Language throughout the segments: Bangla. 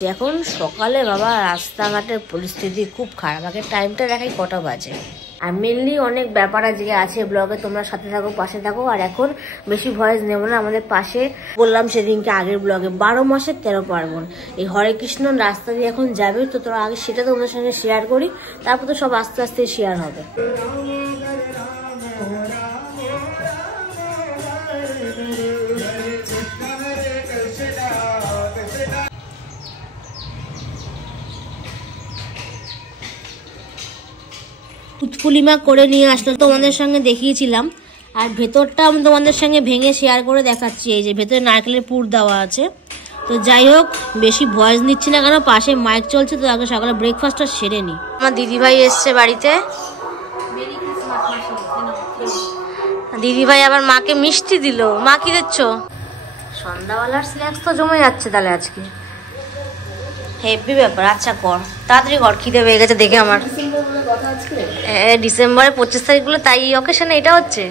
এখন সকালে বাবা রাস্তাঘাটের পরিস্থিতি খুব খারাপ। আগে টাইমটা দেখাই কটা বাজে। আর মেনলি অনেক ব্যাপার আজকে আছে ব্লগে, তোমরা সাথে থাকো, পাশে থাকো। আর এখন বেশি ভয়েস নেব না। আমাদের পাশে বললাম সেদিনকে আগের ব্লগে 12 মাসের 13 পার্বণ, এই হরে কৃষ্ণ রাস্তা দিয়ে এখন যাবে। তো তোরা আগে সেটা তোমাদের সঙ্গে শেয়ার করি, তারপর তো সব আস্তে আস্তে শেয়ার হবে। পুতপুলিমা করে নিয়ে আসলে তোমাদের সঙ্গে দেখিয়েছিলাম। আর ভেতরটা আমি তোমাদের সঙ্গে ভেঙে শেয়ার করে দেখাচ্ছি। এই যে ভেতরে নারকেলের পুর দেওয়া আছে। তো যাই হোক, বেশি ভয়েস নিচ্ছি না, কেন পাশে মাইক চলছে। তো আগে সকালে ব্রেকফাস্টটা সেরে নি। আমার দিদিভাই এসছে বাড়িতে। দিদিভাই আবার মাকে মিষ্টি দিল। মা কি দিচ্ছ? সন্ধ্যাবেলার স্ন্যাক্স তো জমে যাচ্ছে তাহলে আজকে। হেভি ব্যাপার। আচ্ছা কর, তাড়াতাড়ি কর, খিদে পেয়ে গেছে দেখে আমার। ডিসেম্বরের 25 তারিখ বলে তাই অকেশনে এটা হচ্ছে।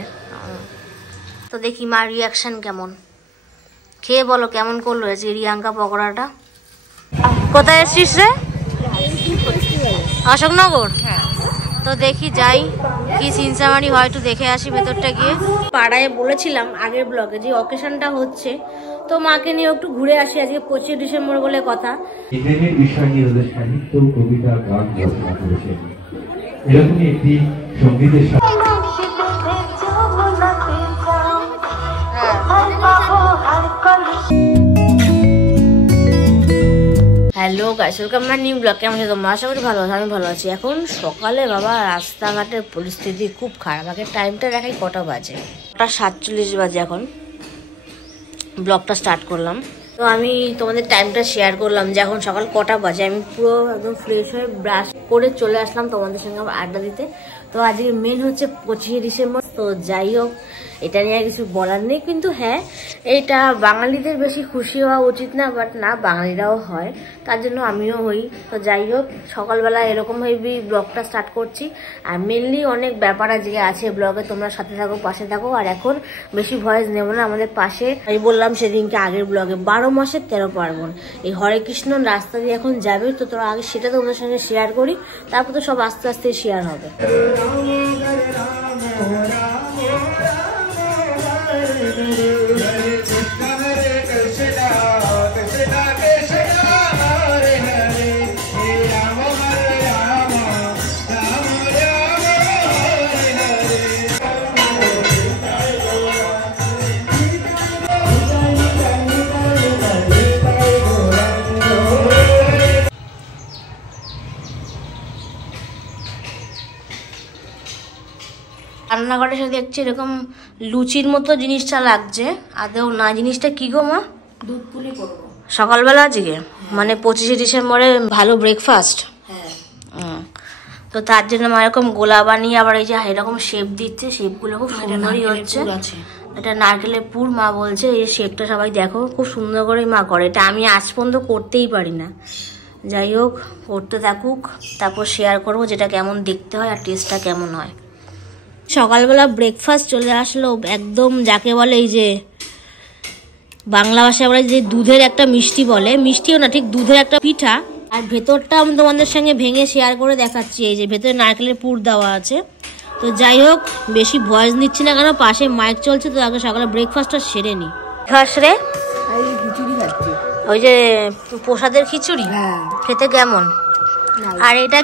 তো দেখি মার রিয়াকশন কেমন, খেয়ে বলো কেমন করলো রিয়াঙ্কা পকোড়াটা। কোথায় এসছিস রে? অশোকনগর। তো দেখি যাই, কি সিনসামারি হয় একটু দেখে আসি ভেতরটা গিয়ে। পাড়ায় বলেছিলাম আগের ব্লগে যে অকেশনটা হচ্ছে, তো মাকে নিয়ে একটু ঘুরে আসি। আজকে 25 ডিসেম্বর বলে কথা। ইংরেজির বিষয় নিয়ে ওদের সাহিত্য, কবিতা, গান রচনা করেছেন। এরকমই একটি সঙ্গীতের hello guys, welcome my new blog. কেমন আছো তোমরা? আশা করি ভালো আছো। আমি ভালো আছি। এখন সকালে বাবা রাস্তাঘাটের পরিস্থিতি খুব খারাপ। আগে টাইমটা দেখাই কটা বাজে। 7:47 বাজে এখন ব্লগটা স্টার্ট করলাম। তো আমি তোমাদের টাইমটা শেয়ার করলাম যে এখন সকাল কটা বাজে। আমি পুরো একদম ফ্রেশ হয়ে ব্রাশ করে চলে আসলাম তোমাদের সঙ্গে আড্ডা দিতে। তো আজকে মেন হচ্ছে 25 ডিসেম্বর। তো যাই হোক, এটা নিয়ে কিছু বলার নেই, কিন্তু হ্যাঁ, এইটা বাঙালিদের বেশি খুশি হওয়া উচিত না, বাট না, বাঙালিরাও হয়, তার জন্য আমিও হই। তো যাই হোক, সকালবেলা এরকমভাবে ব্লগটা স্টার্ট করছি। আর মেনলি অনেক ব্যাপার আজকে আছে ব্লগে, তোমরা সাথে থাকো, পাশে থাকো। আর এখন বেশি ভয়েস নেব না। আমাদের পাশে আমি বললাম সেদিনকে আগের ব্লগে 12 মাসের 13 পার্বণ, এই হরে কৃষ্ণ রাস্তা দিয়ে এখন যাবে। তো তোরা আগে সেটা তোমাদের সঙ্গে শেয়ার করি, তারপর তো সব আস্তে আস্তে শেয়ার হবে। রান্নাঘরে এসে দেখছি এরকম লুচির মতো জিনিসটা লাগছে। আদৌ না, জিনিসটা কি গো মা? দুধ পুলি করবো সকালবেলা আজকে, মানে 25 ডিসেম্বরে ভালো ব্রেকফাস্ট। তো তার জন্য মা এরকম গোলা বানিয়ে আবার এই যে এরকম শেপ দিচ্ছে। শেপগুলো খুব সুন্দরই হচ্ছে। এটা নারকেলের পুর। মা বলছে এই শেপটা সবাই দেখো, খুব সুন্দর করে মা করে। এটা আমি আজ পর্যন্ত করতেই পারি না। যাই হোক, করতে থাকুক, তারপর শেয়ার করবো যেটা কেমন দেখতে হয় আর টেস্টটা কেমন হয়। সকালবেলা ব্রেকফাস্ট চলে আসলো একদম, যাকে বলে এই যে বাংলা ভাষায় বলে যে দুধের একটা মিষ্টি বলে, মিষ্টিও না ঠিক, দুধের একটা পিঠা। আর ভেতরটা আমি তোমাদের সঙ্গে ভেঙে শেয়ার করে দেখাচ্ছি। এই যে ভেতরে নারকেলের পুর দেওয়া আছে। তো যাই হোক, বেশি ভয়েস নিচ্ছি না, কেন পাশে মাইক চলছে। তো আগে সকালে ব্রেকফাস্টটা সেরে নি। খাস রে? খিচুড়ি খাচ্ছি। ওই যে প্রসাদের খিচুড়ি, খেতে কেমন? আর এটা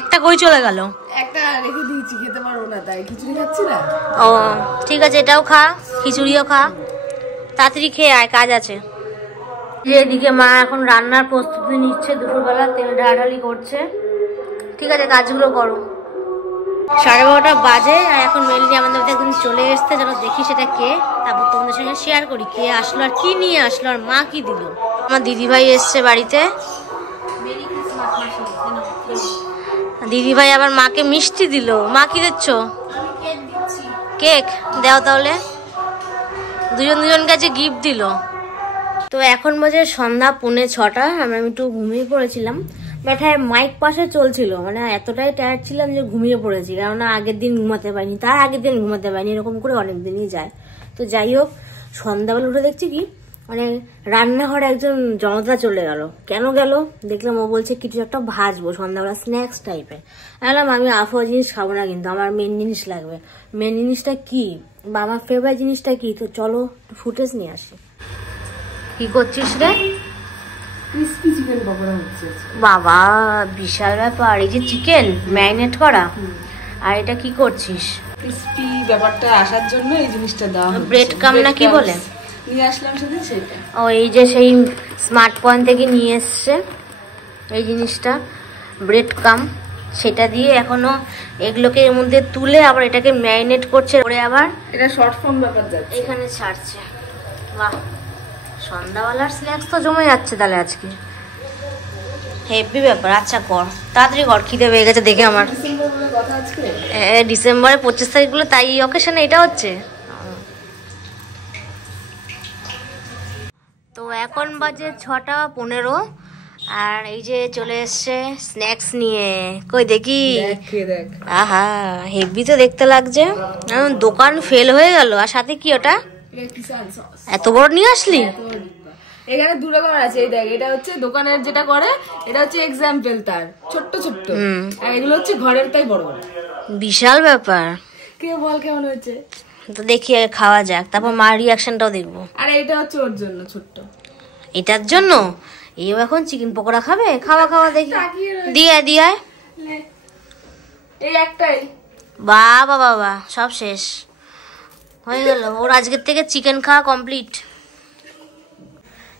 একটা কই চলে গেল, একটা রেখে দিয়েছি, খেতে পারবো না তাই খিচুড়ি খাচ্ছি না। ও ঠিক আছে, এটাও খা, খিচুড়িও খা, তাড়াতাড়ি খেয়ে আয়, কাজ আছে। এদিকে মা এখন রান্নার প্রস্তুতি নিচ্ছে, দুপুরবেলা তেল ঢালাঢালি করছে। ঠিক আছে, কাজগুলো করো। 12:30 বাজে। আর এখন মেনলি আমাদের একদিন চলে এসছে, যেন দেখি সেটা কে, তারপর তোমাদের সঙ্গে শেয়ার করি কে আসলো আর কি নিয়ে আসলো আর মা কি দিল। আমার দিদিভাই এসছে বাড়িতে। দিদিভাই আবার মাকে মিষ্টি দিল। মা কি দিচ্ছ? কেক দাও তাহলে। দুজন কাছে গিফট দিল। তো এখন বাজে সন্ধ্যা 5:45। আমি একটু ঘুমিয়ে পড়েছিলাম, বাট হ্যাঁ, মাইক পাশে চলছিল, মানে এতটাই টায়ার্ড ছিলাম যে ঘুমিয়ে পড়েছি। কেননা আগের দিন ঘুমাতে পারিনি, তার আগের দিন ঘুমাতে পারিনি, এরকম করে অনেক দিনই যায়। তো যাই হোক, সন্ধ্যাবেলা উঠে দেখছি কি মানে রান্নাঘরে একজন জনতা চলে গেল। কেন গেল দেখলাম, ও বলছে কিছু একটা ভাজবো সন্ধ্যাবেলা স্ন্যাক্স টাইপের। বললাম আমি আফোয়া জিনিস খাবো না, কিন্তু আমার মেন জিনিস লাগবে। মেন জিনিসটা কি বা আমার ফেভারিট জিনিসটা কি, তো চলো ফুটেজ নিয়ে আসি। কি করছিস রে? ক্রিসপি চিকেন পকোড়া হচ্ছে। বাবা বিশাল ব্যাপার, এই যে চিকেন ম্যারিনেট করা, আর এটা কি করছিস? ক্রিসপি ব্যাপারটা আসার জন্য এই জিনিসটা দেওয়া হচ্ছে। ব্রেড কাম না কি বলে নিয়ে আসলাম সেদিন সেটা। ও এই যে সেই স্মার্ট পয়েন্ট থেকে নিয়ে এসছে এই জিনিসটা, ব্রেড কাম, সেটা দিয়ে এখনো এগুলোকে এর মধ্যে তুলে আবার এটাকে ম্যারিনেট করছে, করে আবার এটা শর্ট ফর্ম ব্যাপার যাচ্ছে এখানে ছাড়ছে। বাহ, সন্ধ্যাবেলার স্ন্যাক্স তো জমে যাচ্ছে তাহলে আজকে, হেভি ব্যাপার। আচ্ছা কর তাড়াতাড়ি কর, খিদে পেয়ে গেছে দেখে আমার। ডিসেম্বরের 25 তারিখগুলো, তাই অকেশনে এটা হচ্ছে। তো এখন বাজে 6:15, আর এই যে চলে এসছে স্ন্যাক্স নিয়ে। কই দেখি, আহা হেভি তো দেখতে লাগছে, দোকান ফেল হয়ে গেল। আর সাথে কি ওটা, এত বড় নিয়ে আসলি? এখানে দু রকম আছে, এই দেখ, এটা হচ্ছে দোকানের যেটা করে, এটা হচ্ছে এক্সাম্পল তার ছোট্ট ছোট্ট, আর এগুলো হচ্ছে ঘরের তাই বড় বড়। বিশাল ব্যাপার। কে বল কেমন হয়েছে? তো দেখি আগে খাওয়া যাক, তারপর মার রিয়াকশনটাও দেখবো। আর এটা হচ্ছে ওর জন্য ছোট্ট, এটার জন্য এও এখন চিকেন পকোড়া খাবে। খাওয়া খাওয়া দেখি, দিয়ে দিয়ে এই একটাই। বাবা বাবা সব শেষ হয়ে গেল ওর, আজকের থেকে চিকেন খাওয়া কমপ্লিট।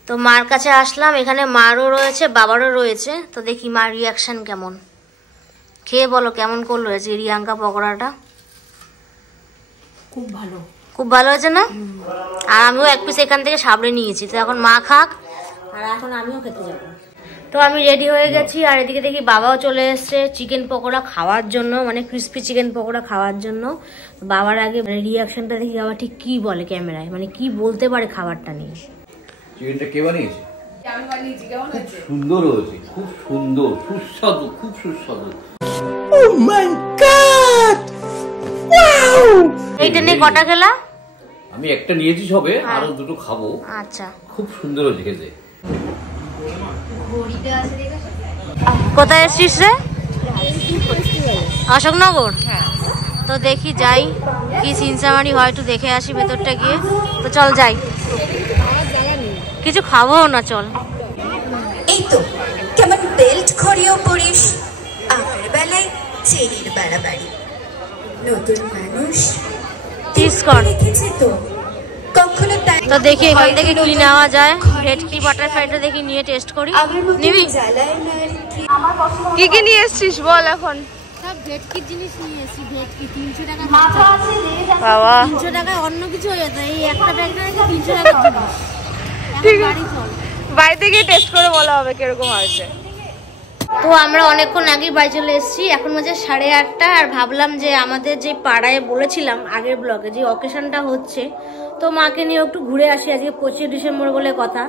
তো মার কাছে আসলাম, এখানে মারও রয়েছে বাবারও রয়েছে, তো দেখি মার রিয়াকশন কেমন। খেয়ে বলো কেমন করলো হয়েছে রিয়াঙ্কা পকোড়াটা? খুব ভালো, খুব ভালো হয়েছে না? আর আমিও এক পিস এখান থেকে সাবড়ে নিয়েছি, তো এখন মা খাক আর এখন আমিও খেতে যাবো। তো আমি রেডি হয়ে গেছি, আর এদিকে দেখি বাবাও চলে এসছে চিকেন পকোড়া খাওয়ার জন্য, মানে ক্রিস্পি চিকেন পকোড়া খাওয়ার জন্য। বাবার আগে রিয়াকশনটা দেখি বাবা ঠিক কি বলে ক্যামেরায়, মানে কি বলতে পারে খাবারটা নিয়ে। চিকেনটা কে বানিয়েছে? আমি বানিয়েছি। কেমন হয়েছে? সুন্দর হয়েছে, খুব সুন্দর, সুস্বাদু, খুব সুস্বাদু। এইটা নিয়ে কটা খেলা? আমি একটা নিয়েছি সবে, আরো দুটো খাবো। আচ্ছা, খুব সুন্দর হয়েছে খেতে। কোথায় এসছিস রে? অশোকনগর। তো দেখি যাই, কি সিনসামারি হয় একটু দেখে আসি ভেতরটা গিয়ে। তো চল যাই, কিছু খাবো না, চল। এই তো কেমন বেল্ট খড়িয়েও পড়িস, আমার বেলায় চেরির বাড়াবাড়ি। নতুন মানুষ দেখেছি তো কখনো, তাই তো দেখি এখান থেকে কি নেওয়া যায়। ভেটকি বাটারফ্লাইটা দেখি নিয়ে টেস্ট করি। নিবি? কি কি নিয়ে এসছিস বল এখন? সব ভেটকির জিনিস নিয়ে এসেছি। ভেটকি 300 টাকা, বাবা 300 টাকায় অন্য কিছু হয়ে যেত, এই একটা ব্যাগ না 300 টাকার জিনিস। ঠিক আছে, বাড়িতে গিয়ে টেস্ট করে বলা হবে কিরকম হয়েছে। তো আমরা অনেকক্ষণ আগেই বাড়ি চলে এসেছি, এখন বাজে 8:30, আর ভাবলাম যে আমাদের যে পাড়ায় বলেছিলাম আগের ব্লগে যে অকেশনটা হচ্ছে, তো মাকে নিয়ে একটু ঘুরে আসি। আজকে 25 ডিসেম্বর বলে কথা।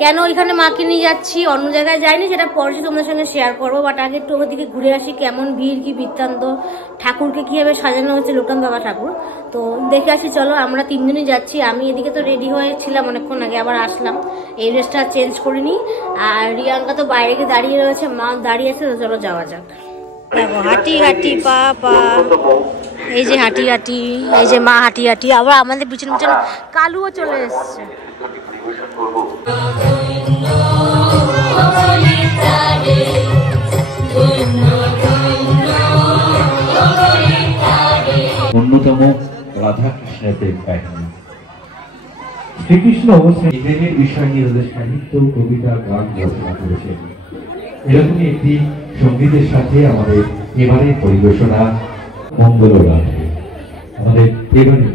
কেন ওইখানে মাকে নিয়ে যাচ্ছি, অন্য জায়গায় যাইনি, সেটা পরে তোমাদের সঙ্গে শেয়ার করবো, বাট আগে একটু ওদিকে ঘুরে আসি কেমন ভিড় কি বৃত্তান্ত, ঠাকুরকে কিভাবে সাজানো হচ্ছে, লোকনাথ বাবা ঠাকুর। তো দেখে আসি চলো। আমরা 3 জনই যাচ্ছি। আমি এদিকে তো রেডি হয়েছিলাম অনেকক্ষণ আগে, আবার আসলাম, এই ড্রেসটা চেঞ্জ করিনি। আর রিয়াঙ্কা তো বাইরে গিয়ে দাঁড়িয়ে রয়েছে, মা দাঁড়িয়ে আছে, তো চলো যাওয়া যাক। দেখো হাঁটি হাঁটি পা পা, এই যে হাঁটি হাঁটি, এই যে মা হাঁটি হাঁটি, আবার আমাদের পিছনে পিছনে কালুও চলে এসছে। অন্যতম রাধা কৃষ্ণের প্রেম কাহিনী। শ্রীকৃষ্ণ নিজেদের বিষয় নিয়ে তাদের সাহিত্য, কবিতা, গান রচনা করেছেন। এরকমই একটি সঙ্গীতের সাথে আমাদের এবারে পরিবেশনা মঙ্গল রাধে, আমাদের প্রেরণী।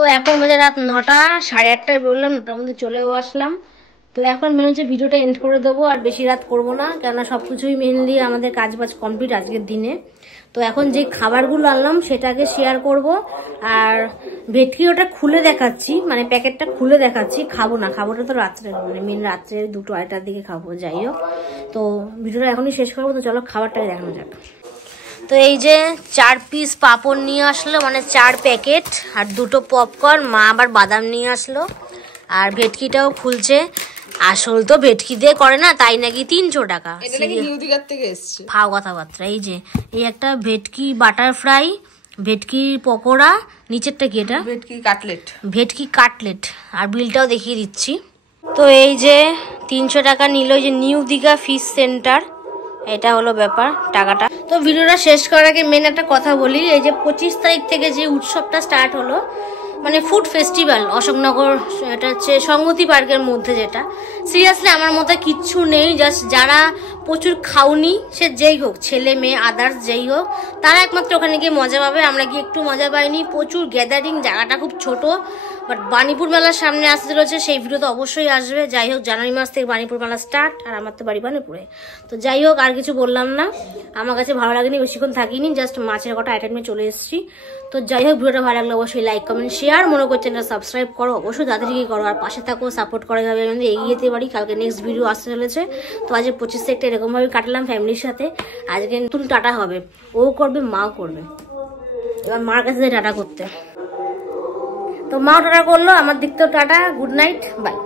তো এখন বাজে রাত 9টা, 8:30টায় বললাম, 9টার মধ্যে চলেও আসলাম। তো এখন মনে হচ্ছে ভিডিওটা এন্ড করে দেবো, আর বেশি রাত করবো না, কেননা সবকিছুই মেনলি আমাদের কাজ বাজ কমপ্লিট আজকের দিনে। তো এখন যে খাবারগুলো আনলাম সেটাকে শেয়ার করব, আর ভেটকি ওটা খুলে দেখাচ্ছি, মানে প্যাকেটটা খুলে দেখাচ্ছি। খাবো না, খাবোটা তো রাত্রে, মানে মেন রাত্রে 2-2:30টার দিকে খাবো। যাই হোক, তো ভিডিওটা এখনই শেষ করবো। তো চলো খাবারটাকে দেখানো যাক। তো এই যে 4 পিস পাঁপড় নিয়ে আসলো, মানে 4 প্যাকেট, আর 2টো পপকর্ন। মা আবার বাদাম নিয়ে আসলো, আর ভেটকিটাও খুলছে। আসল তো ভেটকি দিয়ে করে না, তাই নাকি 300 টাকা। ফাও কথাবার্তা। এই যে এই একটা ভেটকি বাটার ফ্রাই, ভেটকির পকোড়া, নিচেরটা কি এটা? ভেটকি কাটলেট। আর বিলটাও দেখিয়ে দিচ্ছি। তো এই যে 300 টাকা নিল, যে নিউ দীঘা ফিশ সেন্টার, এটা হলো ব্যাপার টাকাটা। তো ভিডিওটা শেষ করার আগে মেন একটা কথা বলি। এই যে 25 তারিখ থেকে যে উৎসবটা স্টার্ট হলো, মানে ফুড ফেস্টিভ্যাল অশোকনগর, এটা হচ্ছে সংগতি পার্কের মধ্যে, যেটা সিরিয়াসলি আমার মতে কিচ্ছু নেই। জাস্ট যারা প্রচুর খাওনি, সে যেই হোক, ছেলে মেয়ে আদার্স যেই হোক, তারা একমাত্র ওখানে গিয়ে মজা পাবে। আমরা গিয়ে একটু মজা পাইনি, প্রচুর গ্যাদারিং, জায়গাটা খুব ছোট। বাট বাণীপুর মেলার সামনে আসতে চলেছে, সেই ভিডিও তো অবশ্যই আসবে। যাই হোক, জানুয়ারি মাস থেকে বাণীপুর মেলা স্টার্ট, আর আমার তো বাড়ি বাণীপুরে। তো যাই হোক, আর কিছু বললাম না, আমার কাছে ভালো লাগেনি, বেশিক্ষণ থাকিনি, জাস্ট মাছের কটা আইটেমে চলে এসেছি। তো যাই হোক, ভিডিওটা ভালো লাগলে অবশ্যই লাইক কমেন্ট শেয়ার, মনে করছেন সাবস্ক্রাইব করো, অবশ্যই তাড়াতাড়ি করো, আর পাশে থাকো, সাপোর্ট করা যাবে, আমি এগিয়ে যেতে পারি। কালকে নেক্সট ভিডিও আসতে চলেছে। তো আজকে 25 তারিখটা এরকমভাবে কাটলাম ফ্যামিলির সাথে। আজকে নতুন টাটা হবে, ও করবে, মাও করবে। এবার মার কাছে টাটা করতে, তো মাও টাটা করলো, আমার দিক থেকেও টাটা, গুড নাইট, বাই।